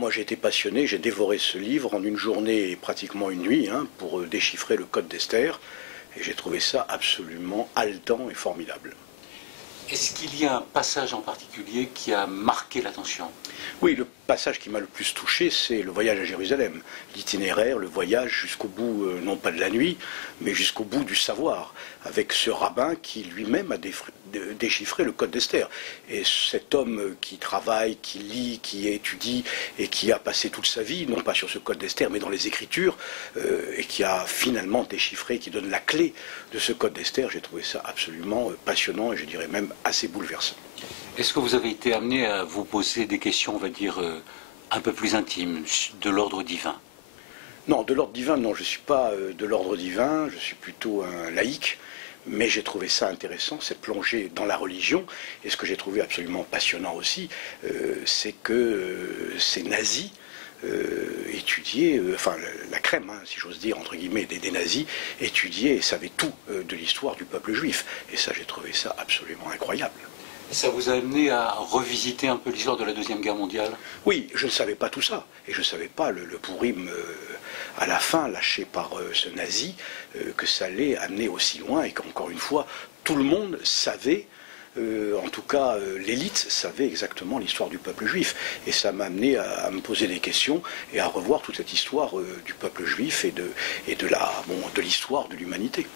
Moi j'ai été passionné, j'ai dévoré ce livre en une journée et pratiquement une nuit pour déchiffrer le code d'Esther. Et j'ai trouvé ça absolument haletant et formidable. Est-ce qu'il y a un passage en particulier qui a marqué l'attention? Oui, le passage qui m'a le plus touché, c'est le voyage à Jérusalem. L'itinéraire, le voyage jusqu'au bout, non pas de la nuit, mais jusqu'au bout du savoir, avec ce rabbin qui lui-même a déchiffré le code d'Esther. Et cet homme qui travaille, qui lit, qui étudie, et qui a passé toute sa vie, non pas sur ce code d'Esther, mais dans les Écritures, et qui a finalement déchiffré, qui donne la clé de ce code d'Esther, j'ai trouvé ça absolument passionnant, et je dirais même assez bouleversant. Est-ce que vous avez été amené à vous poser des questions, on va dire, un peu plus intimes, de l'ordre divin? Non, de l'ordre divin, non, je ne suis pas de l'ordre divin, je suis plutôt un laïc, mais j'ai trouvé ça intéressant, cette plongée dans la religion, et ce que j'ai trouvé absolument passionnant aussi, c'est que ces nazis étudiaient, enfin la crème, si j'ose dire, entre guillemets, des nazis, étudiaient et savaient tout de l'histoire du peuple juif, et ça j'ai trouvé ça absolument incroyable. Ça vous a amené à revisiter un peu l'histoire de la Deuxième Guerre mondiale? Oui, je ne savais pas tout ça. Et je ne savais pas le Pourim à la fin, lâché par ce nazi, que ça allait amener aussi loin et qu'encore une fois, tout le monde savait, en tout cas l'élite savait exactement l'histoire du peuple juif. Et ça m'a amené à me poser des questions et à revoir toute cette histoire du peuple juif et de l'histoire de l'humanité.